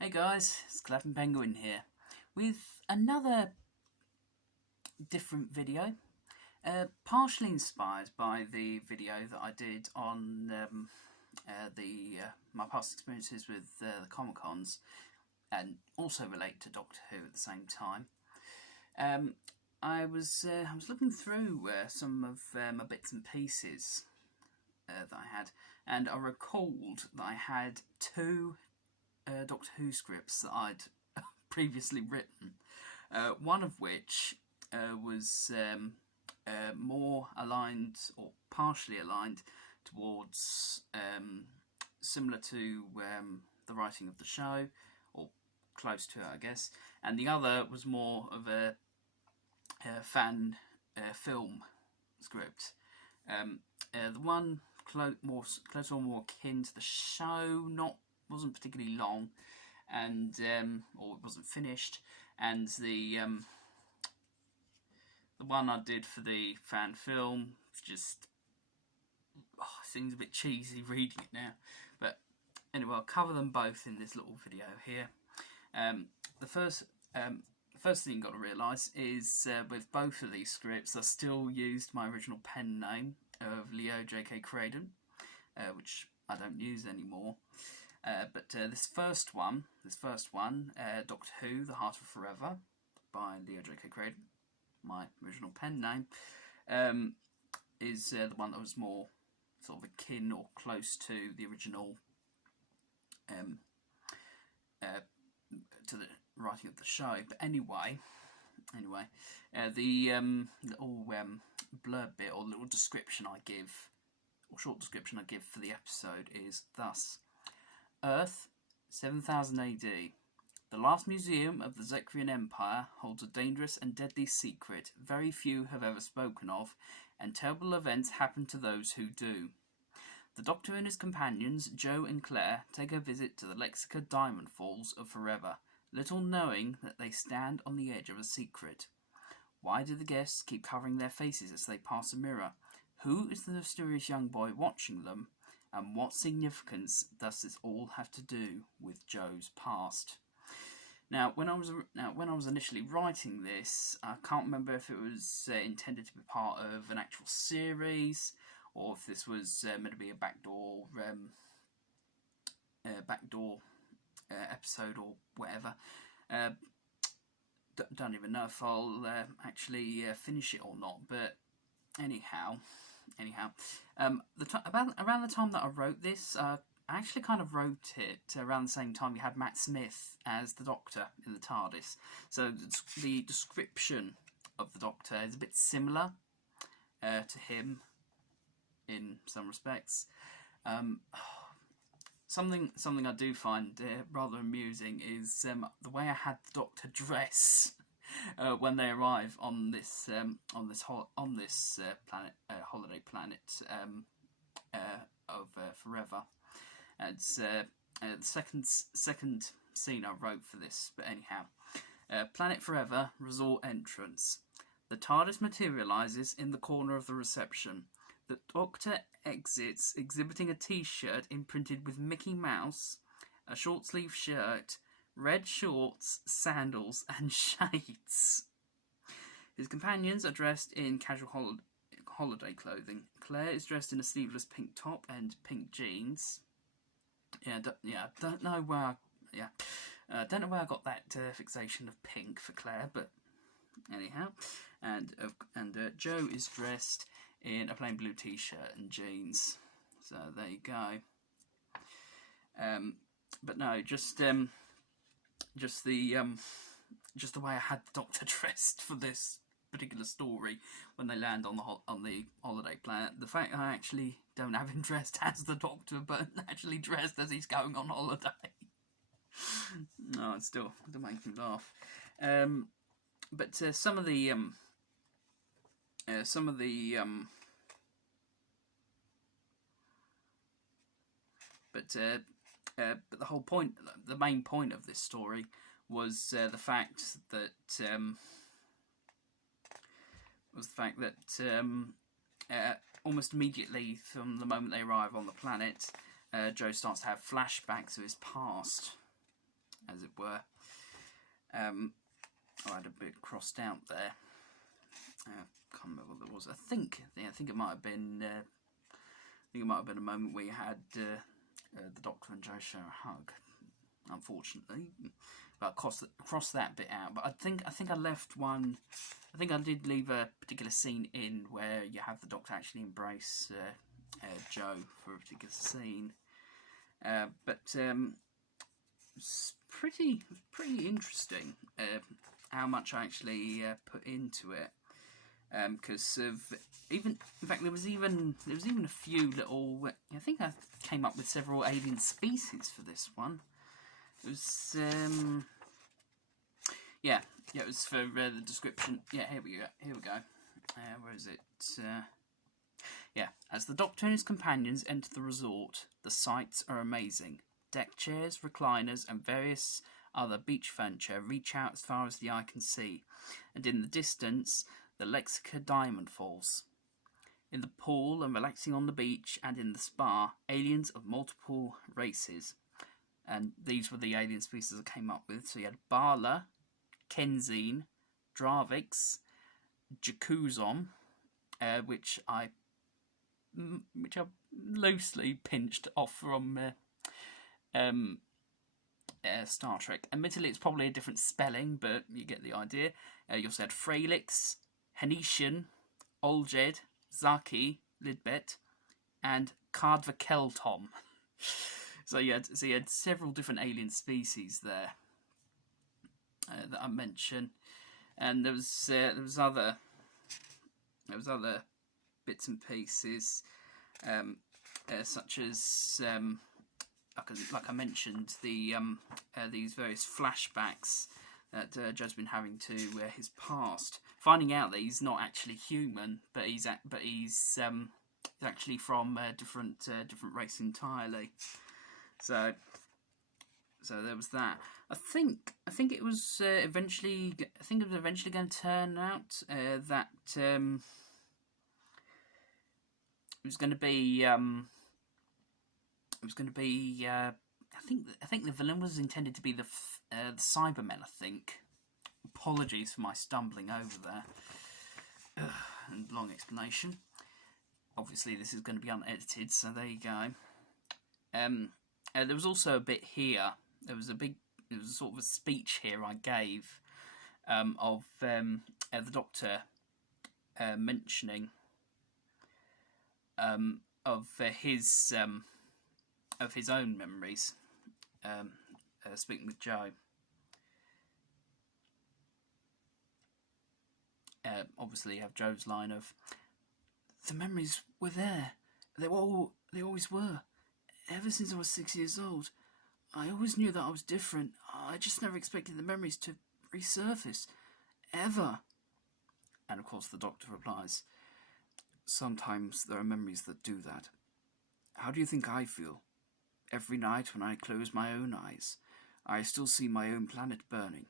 Hey guys, it's Clapping Penguin here with another different video, partially inspired by the video that I did on my past experiences with the Comic-Cons, and also relate to Doctor Who at the same time. I was looking through some of my bits and pieces that I had, and I recalled that I had two Doctor Who scripts that I'd previously written, one of which was more aligned or partially aligned towards similar to the writing of the show, or close to it, I guess, and the other was more of a fan film script. The one closer or more akin to the show, wasn't particularly long, and or it wasn't finished, and the one I did for the fan film just seems a bit cheesy reading it now, but anyway, I'll cover them both in this little video here. The first thing you've got to realise is with both of these scripts I still used my original pen name of Leo J.K. Craden, which I don't use anymore. But this first one, Doctor Who, The Heart of Forever, by Leo J.K. Craden, my original pen name, is the one that was more sort of akin or close to the original, to the writing of the show. But anyway, the little blurb bit, or little description I give, or short description I give for the episode is thus: Earth, 7000 AD. The last museum of the Zekrian Empire holds a dangerous and deadly secret very few have ever spoken of, and terrible events happen to those who do. The Doctor and his companions, Jo and Claire, take a visit to the Lexica Diamond Falls of Forever, little knowing that they stand on the edge of a secret. Why do the guests keep covering their faces as they pass a mirror? Who is the mysterious young boy watching them? And what significance does this all have to do with Jo's past? Now, when I was initially writing this, I can't remember if it was intended to be part of an actual series, or if this was meant to be a backdoor episode or whatever. Don't even know if I'll actually finish it or not. But anyhow, around the time that I wrote this, I actually kind of wrote it around the same time we had Matt Smith as the Doctor in the TARDIS. So the description of the Doctor is a bit similar to him in some respects. Something I do find rather amusing is the way I had the Doctor dress when they arrive on this planet, holiday planet of Forever. It's the second scene I wrote for this, but anyhow, Planet Forever resort entrance. The TARDIS materialises in the corner of the reception. The Doctor exits exhibiting a T-shirt imprinted with Mickey Mouse, a short-sleeve shirt, red shorts, sandals, and shades. His companions are dressed in casual holiday clothing. Claire is dressed in a sleeveless pink top and pink jeans. Don't know where I got that fixation of pink for Claire, but anyhow, and Jo is dressed in a plain blue T-shirt and jeans. So there you go. But no, just the way I had the Doctor dressed for this particular story when they land on the holiday planet. The fact I actually don't have him dressed as the Doctor, but actually dressed as he's going on holiday. No, it still makes me laugh. But some of the the whole point, the main point of this story was the fact that almost immediately from the moment they arrive on the planet, Jo starts to have flashbacks of his past, were. I had a bit crossed out there. Can't remember what it was. I think it might have been. I think it might have been a moment where you had the Doctor and Joe share a hug. Unfortunately, but cross that bit out. But I think I left one. I think I did leave a particular scene in where you have the Doctor actually embrace Joe for a particular scene. But it's pretty interesting how much I actually put into it. Because in fact there was even a few little. I think I came up with several alien species for this one. It was it was for the description. Yeah, here we go. Where is it? As the Doctor and his companions enter the resort, the sights are amazing. Deck chairs, recliners, and various other beach furniture reach out as far as the eye can see, and in the distance, the Lexica Diamond Falls. In the pool and relaxing on the beach and in the spa, aliens of multiple races. And these were the alien species I came up with. So you had Bala, Kenzine, Dravix, Jakuzon, which I loosely pinched off from Star Trek. Admittedly, it's probably a different spelling, but you get the idea. You also had Fralix, Henetian, Olged, Zaki, Lidbet, and Cardvakeltom. So you had several different alien species there that I mentioned, and there was other bits and pieces, such as like I mentioned, these various flashbacks that Joe's been having to his past, finding out that he's not actually human, but he's actually from a different race entirely. So there was that. I think it was eventually going to turn out that it was going to be. I think the villain was intended to be the Cybermen. I think. Apologies for my stumbling over there. And long explanation. Obviously, this is going to be unedited, so there you go. There was also a bit here. There was a sort of a speech here I gave of the Doctor mentioning of his own memories, speaking with Joe. Obviously, you have Joe's line of, "The memories were there. They always were. Ever since I was 6 years old, I always knew that I was different. I just never expected the memories to resurface. Ever." And of course the Doctor replies, "Sometimes there are memories that do that. How do you think I feel? Every night when I close my own eyes, I still see my own planet burning,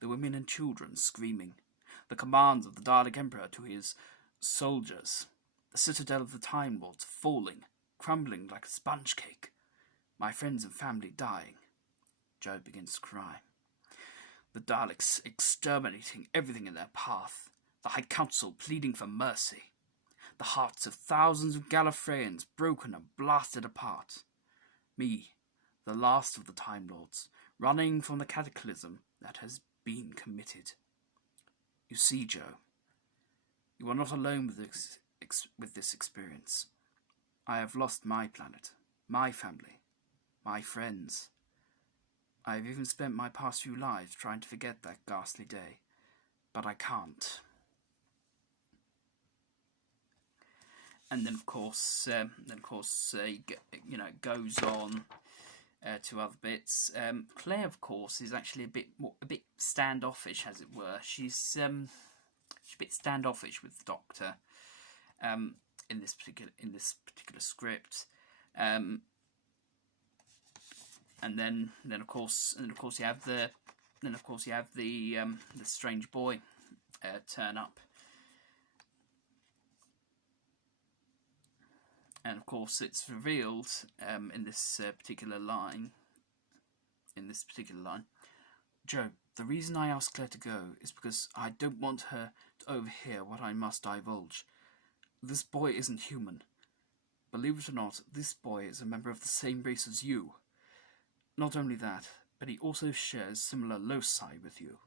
the women and children screaming, the commands of the Dalek Emperor to his soldiers, the citadel of the Time Lords falling, crumbling like a sponge cake, my friends and family dying." Joe begins to cry. "The Daleks exterminating everything in their path, the High Council pleading for mercy, the hearts of thousands of Gallifreyans broken and blasted apart. Me, the last of the Time Lords, running from the cataclysm that has been committed. You see, Joe, you are not alone with this experience. I have lost my planet, my family, my friends. I have even spent my past few lives trying to forget that ghastly day, but I can't." And then, of course, it goes on to other bits. Claire, of course, is actually a bit standoffish, as it were. She's a bit standoffish with the Doctor in this particular script. And then of course you have the strange boy turn up. And of course, it's revealed in this particular line. Joe, the reason I asked Claire to go is because I don't want her to overhear what I must divulge. This boy isn't human. Believe it or not, this boy is a member of the same race as you. Not only that, but he also shares similar loci with you.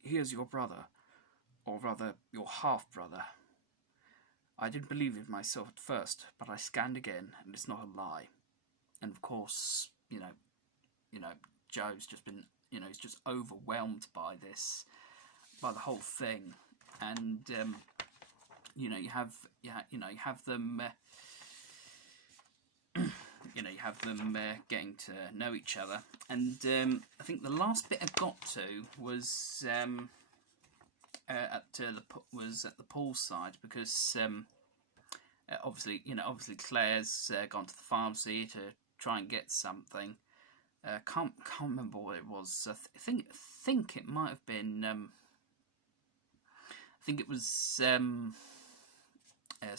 He is your brother, or rather, your half-brother. I didn't believe it myself at first, but I scanned again, and it's not a lie. And of course, Joe's just been, he's just overwhelmed by this, by the whole thing, and you have them. You have them getting to know each other, and I think the last bit I got to was at the poolside, because obviously Claire's gone to the pharmacy to try and get something. Can't remember what it was. I think it might have been. I think it was sun. I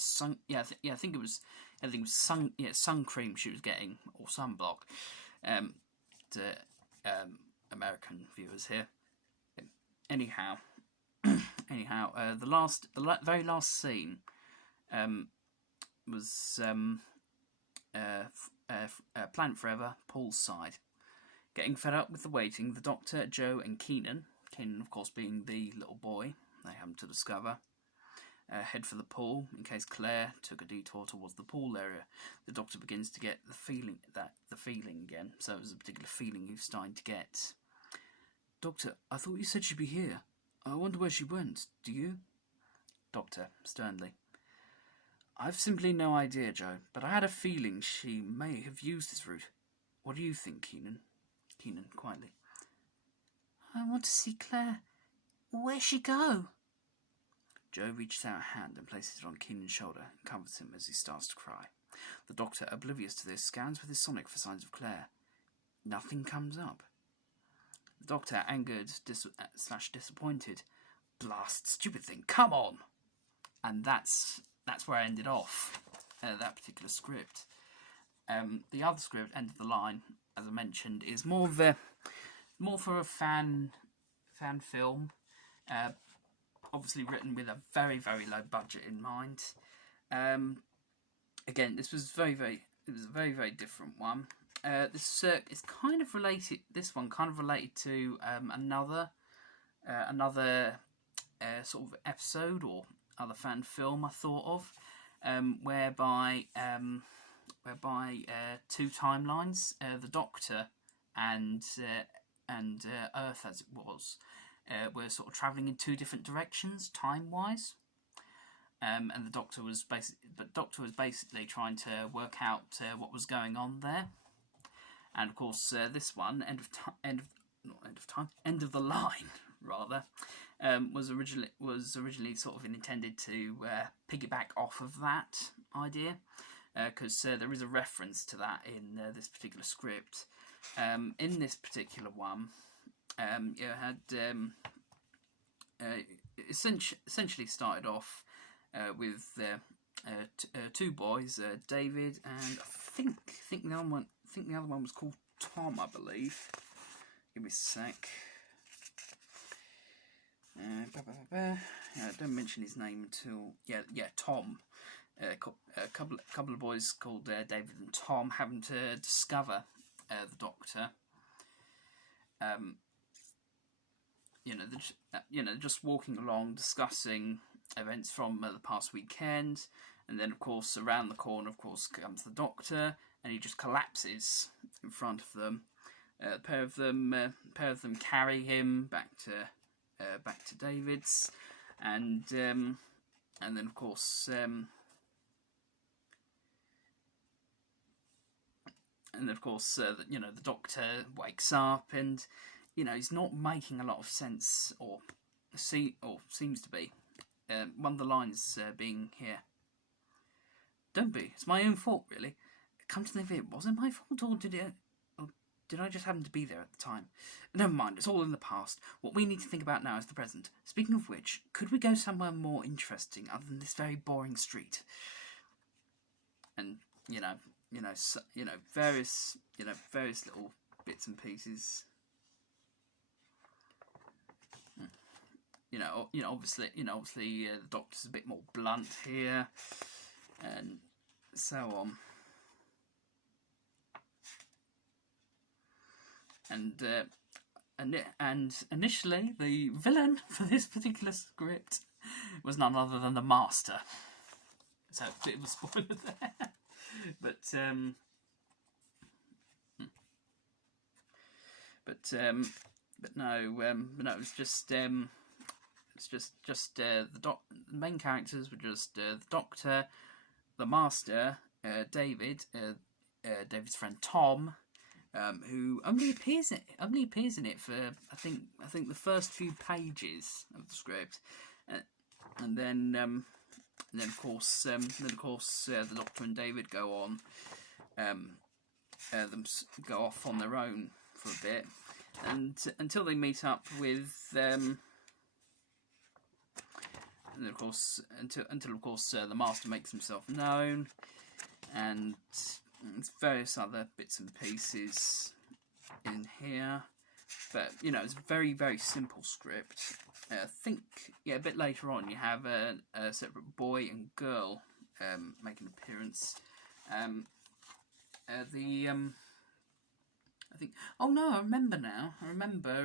think it was sun cream she was getting, or sunblock. To American viewers here. Anyhow, the very last scene was Planet Forever, poolside. Getting fed up with the waiting, the Doctor, Joe, and Keenan, of course being the little boy they happen to discover, head for the pool in case Claire took a detour towards the pool area. The Doctor begins to get the feeling again. So it was a particular feeling he was starting to get. Doctor, I thought you said she'd be here. I wonder where she went. Do you? Doctor, sternly. I've simply no idea, Joe, but I had a feeling she may have used this route. What do you think, Keenan? Keenan, quietly. I want to see Claire. Where'd she go? Joe reaches out a hand and places it on Keenan's shoulder and comforts him as he starts to cry. The Doctor, oblivious to this, scans with his sonic for signs of Claire. Nothing comes up. The Doctor, angered / disappointed. Blast, stupid thing, come on! And that's where I ended off, that particular script. The other script, End of the Line, as I mentioned, is more for a fan film. Obviously written with a very, very low budget in mind. Again, this was a very, very different one. This is kind of related. This one kind of related to another sort of episode or other fan film I thought of, whereby two timelines, the Doctor and Earth, as it was, were sort of travelling in two different directions time-wise, and the Doctor was basically trying to work out what was going on there. And of course, this one, End of the Line, rather, was originally sort of intended to piggyback off of that idea, because there is a reference to that in this particular script. In this particular one, you had essentially started off with two boys, David, and I think the other one was called Tom, I believe. Give me a sec. Don't mention his name until Tom. A couple of boys called David and Tom having to discover the Doctor. Just walking along, discussing events from the past weekend, and then of course around the corner, of course, comes the Doctor, and he just collapses in front of them. A pair of them carry him back to David's, and then of course the Doctor wakes up, and he's not making a lot of sense, or seems to be. One of the lines being here. Don't be. It's my own fault, really. Come to think of it, was it my fault, or did I just happen to be there at the time? Never mind, it's all in the past. What we need to think about now is the present. Speaking of which, could we go somewhere more interesting other than this very boring street? And various little bits and pieces. obviously, the Doctor's a bit more blunt here, and so on. And initially, the villain for this particular script was none other than the Master. So a bit of a spoiler there, but no, it was just the main characters were just the Doctor, the Master, David, David's friend Tom, who only appears in it for I think the first few pages of the script, and then of course the Doctor and David go on, go off on their own for a bit, and until they meet up with and of course until the Master makes himself known, and various other bits and pieces in here, but it's a very, very simple script. I think a bit later on you have a separate boy and girl make an appearance. I think. Oh no, I remember now. I remember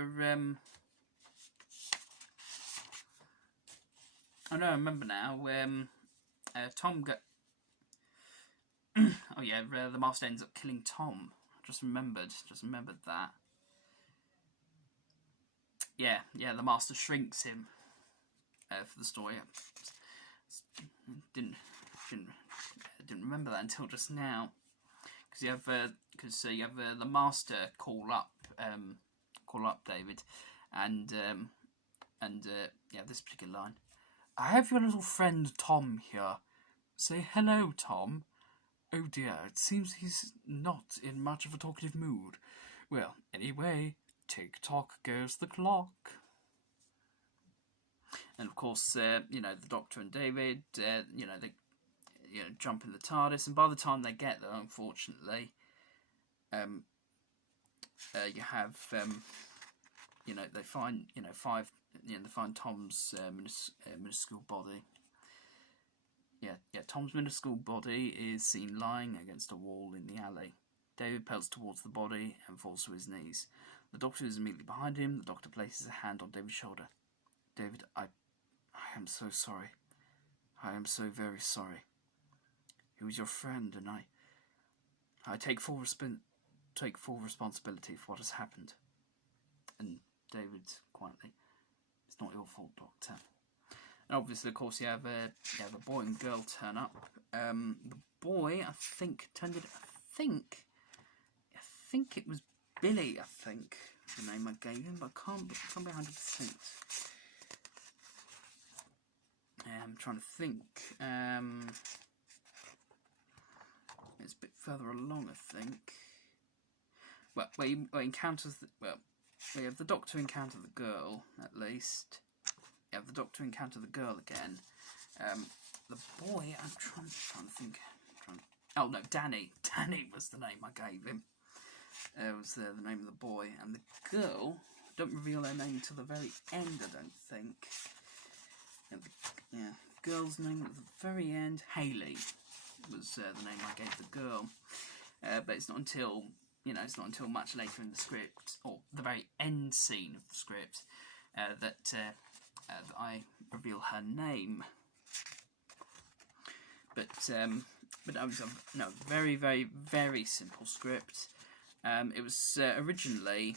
now. Tom got. Oh yeah, the Master ends up killing Tom. Just remembered that. Yeah, the Master shrinks him for the story. Didn't remember that until just now, because you have the Master call up David, and this particular line. I have your little friend Tom here. Say hello, Tom. Oh dear, it seems he's not in much of a talkative mood. Well, anyway, tick-tock goes the clock. And of course, the Doctor and David, they jump in the TARDIS, and by the time they get there, unfortunately, you have, they find, they find Tom's minuscule body. Yeah, Tom's minuscule body is seen lying against a wall in the alley. David pelts towards the body and falls to his knees. The Doctor is immediately behind him. The Doctor places a hand on David's shoulder. David, I am so sorry. I am so very sorry. He was your friend, and I take full responsibility for what has happened. And David, quietly, it's not your fault, Doctor. And obviously, of course, you have a boy and girl turn up. The boy, I think it was Billy. I think the name I gave him, but I can't be 100%. I'm trying to think. It's a bit further along, I think. Well, we have the Doctor encounter the girl, at least. You have the Doctor encounter the girl again. The boy, I'm trying to think. Oh no, Danny. Danny was the name I gave him. Was the name of the boy. And the girl, don't reveal her name until the very end, I don't think. Girl's name at the very end, Hayley, was the name I gave the girl. But it's not until much later in the script, or the very end scene of the script, that I reveal her name. But that was a very, very, very simple script. It was originally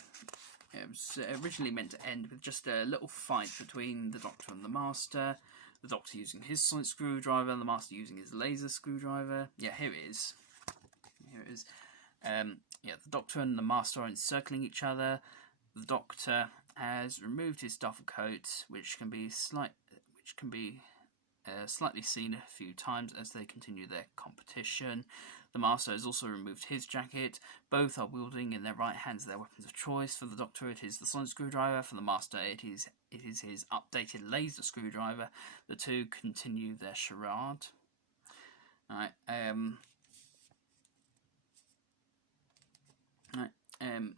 meant to end with just a little fight between the Doctor and the Master. The Doctor using his sonic screwdriver, and the Master using his laser screwdriver. Yeah, here it is. The Doctor and the Master are encircling each other. The Doctor has removed his duffel coat, which can be slightly seen a few times as they continue their competition. The Master has also removed his jacket. Both are wielding in their right hands their weapons of choice. For the Doctor, it is the sonic screwdriver. For the Master, it is his updated laser screwdriver. The two continue their charade. Alright,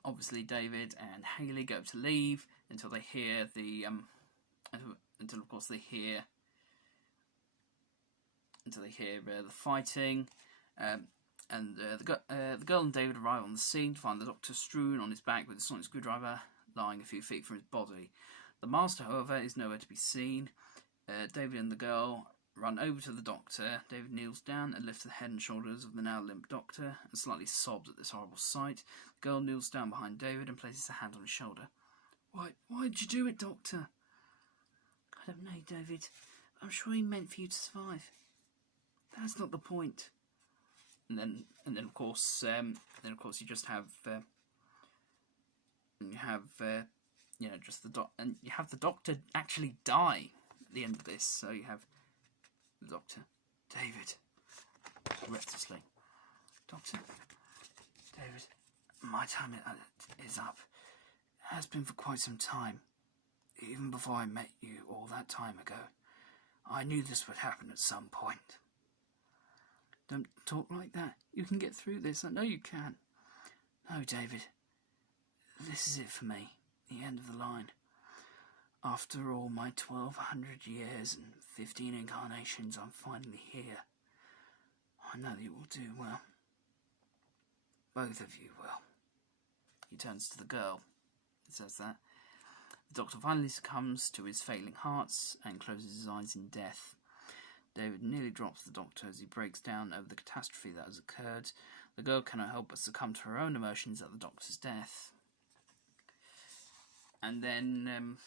obviously David and Hayley go to leave until they hear the until of course they hear the fighting. And the girl and David arrive on the scene to find the Doctor strewn on his back with a sonic screwdriver lying a few feet from his body. The Master, however, is nowhere to be seen. David and the girl run over to the Doctor. David kneels down and lifts the head and shoulders of the now limp Doctor and slightly sobs at this horrible sight. The girl kneels down behind David and places a hand on his shoulder. Why did you do it, Doctor? I don't know, David. I'm sure he meant for you to survive. That's not the point. And then of course you just have the Doctor actually die at the end of this. So you have the Doctor, David, recklessly. Doctor, David, my time is up. It has been for quite some time. Even before I met you all that time ago, I knew this would happen at some point. Don't talk like that. You can get through this. I know you can. No, David. This is it for me. The end of the line. After all my 1,200 years and 15 incarnations, I'm finally here. I know that you will do well. Both of you will. He turns to the girl and says that. The Doctor finally succumbs to his failing hearts and closes his eyes in death. David nearly drops the Doctor as he breaks down over the catastrophe that has occurred. The girl cannot help but succumb to her own emotions at the Doctor's death. And then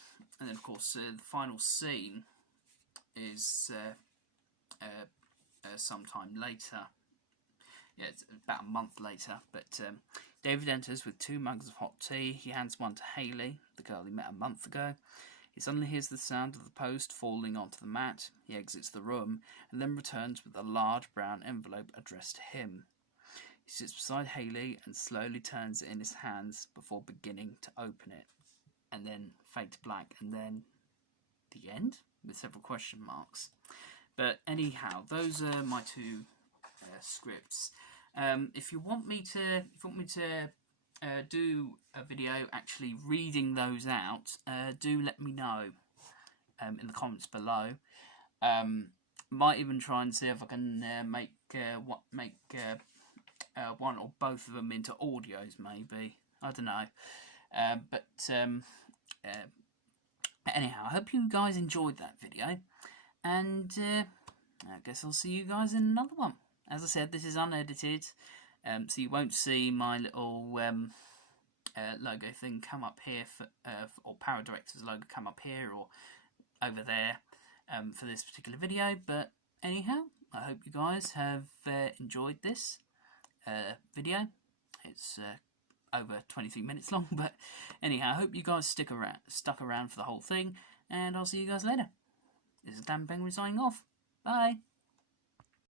of course, the final scene is sometime later. Yeah, it's about a month later. But David enters with 2 mugs of hot tea. He hands one to Hayley, the girl he met a month ago. He suddenly hears the sound of the post falling onto the mat. He exits the room and then returns with a large brown envelope addressed to him. He sits beside Hayley and slowly turns it in his hands before beginning to open it. And then fade to black, and then the end with several question marks. But anyhow, those are my 2 scripts. If you want me to do a video actually reading those out, do let me know in the comments below. Might even try and see if I can make one or both of them into audios, maybe. I don't know. Anyhow, I hope you guys enjoyed that video, and I guess I'll see you guys in another one. As I said, this is unedited, so you won't see my little logo thing come up here, or Power Director's logo come up here or over there for this particular video. But anyhow, I hope you guys have enjoyed this video. It's over 23 minutes long, but anyhow, I hope you guys stuck around for the whole thing, and I'll see you guys later. This is Dan Penguin signing off. Bye.